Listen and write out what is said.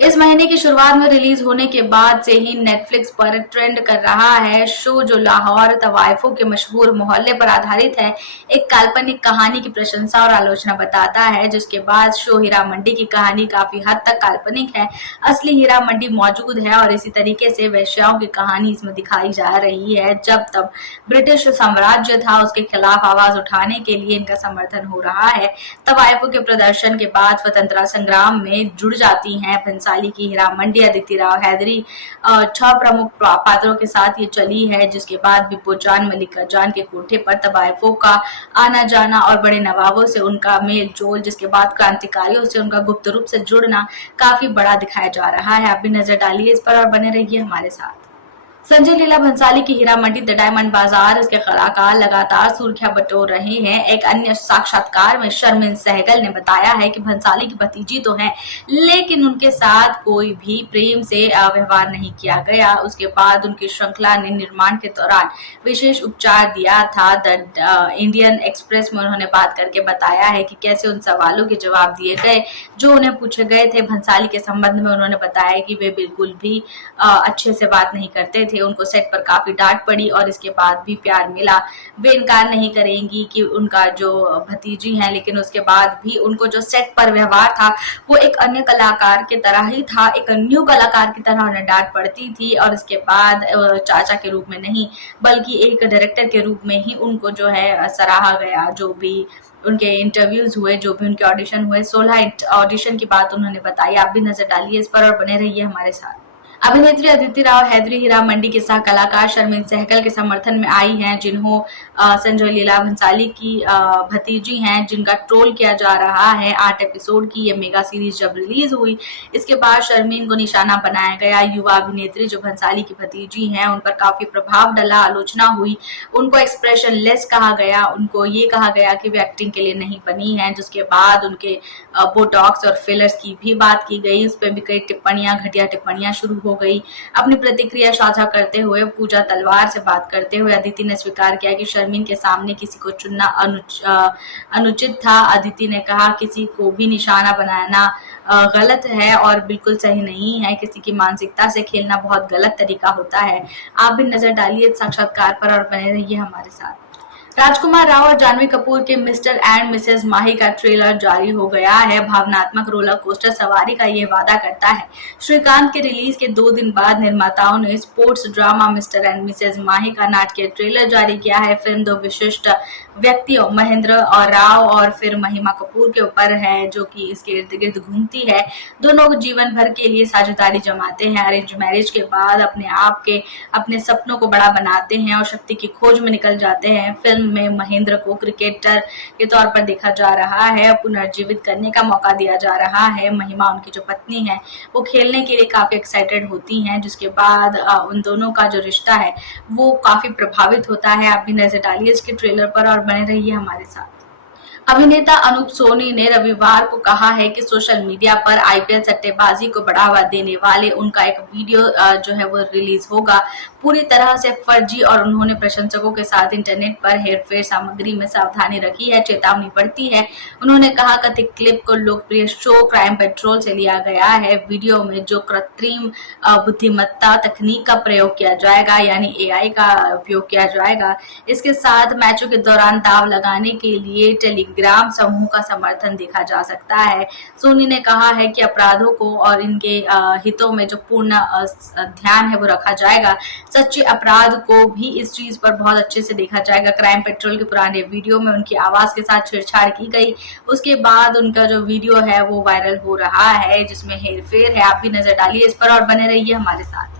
इस महीने की शुरुआत में रिलीज होने के बाद से ही नेटफ्लिक्स पर ट्रेंड कर रहा है शो, जो लाहौर तवाइफों के मशहूर मोहल्ले पर आधारित है। एक काल्पनिक कहानी की प्रशंसा और आलोचना बताता है, जिसके बाद शो हीरा मंडी की कहानी काफी हद तक काल्पनिक है। असली हीरा मंडी मौजूद है और इसी तरीके से वेश्याओं की कहानी इसमें दिखाई जा रही है। जब तब ब्रिटिश साम्राज्य था, उसके खिलाफ आवाज उठाने के लिए इनका समर्थन हो रहा है। तवाइफों के प्रदर्शन के बाद स्वतंत्रता संग्राम में जुड़ जाती हैं। भंसाली की हीरा मंडी अदिति राव हैदरी 6 प्रमुख पात्रों के साथ ये चली है, जिसके बाद बिप्पो जान, मल्लिका जान के कोठे पर तवाइफों का आना जाना और बड़े नवाबों से उनका मेल जोल, जिसके बाद क्रांतिकारियों से उनका गुप्त रूप से जुड़ना काफी बड़ा दिखाया जा रहा है। आप भी नजर डालिए इस पर और बने रहिए हमारे साथ। संजय लीला भंसाली की हीरा मंडी द डायमंड बाजार, इसके कलाकार लगातार सुर्खियां बटोर रहे हैं। एक अन्य साक्षात्कार में शर्मिन सहगल ने बताया है कि भंसाली की भतीजी तो है, लेकिन उनके साथ कोई भी प्रेम से व्यवहार नहीं किया गया। उसके बाद उनकी श्रृंखला ने निर्माण के दौरान विशेष उपचार दिया था। द इंडियन एक्सप्रेस में उन्होंने बात करके बताया है कि कैसे उन सवालों के जवाब दिए गए जो उन्हें पूछे गए थे। भंसाली के संबंध में उन्होंने बताया कि वे बिल्कुल भी अच्छे से बात नहीं करते थे। उनको सेट पर काफी डांट पड़ी और इसके बाद भी प्यार मिला। वे इनकार नहीं करेंगी कि उनका जो भतीजी है, लेकिन उसके बाद भी उनको जो सेट पर व्यवहार था वो एक अन्य कलाकार की तरह ही था। एक न्यू कलाकार की तरह उन्हें डांट पड़ती थी और इसके बाद चाचा के रूप में नहीं, बल्कि एक डायरेक्टर के रूप में ही उनको जो है सराहा गया। जो भी उनके इंटरव्यूज हुए, जो भी उनके ऑडिशन हुए, 16 ऑडिशन की बात उन्होंने बताई। आप भी नजर डालिए इस पर और बने रहिए हमारे साथ। अभिनेत्री अदिति राव हैदरी हीरा मंडी के सह कलाकार शर्मिन सहगल के समर्थन में आई हैं, जिन्हों संजय लीला भंसाली की भतीजी हैं, जिनका ट्रोल किया जा रहा है। 8 एपिसोड की ये मेगा सीरीज जब रिलीज हुई, इसके बाद शर्मिन को निशाना बनाया गया। युवा अभिनेत्री जो भंसाली की भतीजी हैं, उन पर काफी प्रभाव डला, आलोचना हुई, उनको एक्सप्रेशन लेस कहा गया, उनको ये कहा गया कि वे एक्टिंग के लिए नहीं बनी है। जिसके बाद उनके बोटॉक्स और फिलर्स की भी बात की गई। उस पर भी कई टिप्पणियां, घटिया टिप्पणियां शुरू हो गई। अपनी प्रतिक्रिया साझा करते हुए, पूजा तलवार से बात करते हुए अदिति ने स्वीकार किया कि शर्मिन के सामने किसी को चुनना अनुचित था। अदिति ने कहा, किसी को भी निशाना बनाना गलत है और बिल्कुल सही नहीं है। किसी की मानसिकता से खेलना बहुत गलत तरीका होता है। आप भी नजर डालिए साक्षात्कार पर और बने रहिए हमारे साथ। राजकुमार राव और जानवी कपूर के मिस्टर एंड मिसेज माही का ट्रेलर जारी हो गया है। भावनात्मक रोलर कोस्टर सवारी का ये वादा करता है। श्रीकांत के रिलीज के 2 दिन बाद निर्माताओं ने sports drama Mr and Mrs Mahi का नाटकीय ट्रेलर जारी किया है। फिल्म 2 विशिष्ट व्यक्तियों महेंद्र और राव और फिर महिमा कपूर के ऊपर है, जो कि इसके इर्द गिर्द घूमती है। दोनों जीवन भर के लिए साझेदारी जमाते हैं। अरेंज मैरिज के बाद अपने आप के अपने सपनों को बड़ा बनाते हैं और शक्ति की खोज में निकल जाते हैं। फिल्म में महेंद्र को क्रिकेटर के तौर पर देखा जा रहा है, पुनर्जीवित करने का मौका दिया जा रहा है। महिमा, उनकी जो पत्नी है, वो खेलने के लिए काफी एक्साइटेड होती हैं, जिसके बाद उन दोनों का जो रिश्ता है वो काफी प्रभावित होता है। आप भी नजर डालिए इसके ट्रेलर पर और बने रहिए हमारे साथ। अभिनेता अनूप सोनी ने रविवार को कहा है कि सोशल मीडिया पर आईपीएल सट्टेबाजी को बढ़ावा देने वाले उनका एक वीडियो जो है वो रिलीज होगा, पूरी तरह से फर्जी, और उन्होंने प्रशंसकों के साथ इंटरनेट पर हेरफेर सामग्री में सावधानी रखी है, चेतावनी बढ़ती है। उन्होंने कहा, कथित क्लिप को लोकप्रिय शो क्राइम पेट्रोल से लिया गया है। वीडियो में जो कृत्रिम बुद्धिमत्ता तकनीक का प्रयोग किया जाएगा, यानी एआई का उपयोग किया जाएगा, इसके साथ मैचों के दौरान दाव लगाने के लिए टेलीग्राम समूह का समर्थन देखा जा सकता है। सोनी ने कहा है कि अपराधों को और इनके हितों में जो पूर्ण ध्यान है वो रखा जाएगा। सच्चे अपराध को भी इस चीज पर बहुत अच्छे से देखा जाएगा। क्राइम पेट्रोल के पुराने वीडियो में उनकी आवाज के साथ छेड़छाड़ की गई, उसके बाद उनका जो वीडियो है वो वायरल हो रहा है, जिसमें हेरफेर है। आप भी नजर डालिए इस पर और बने रहिए हमारे साथ।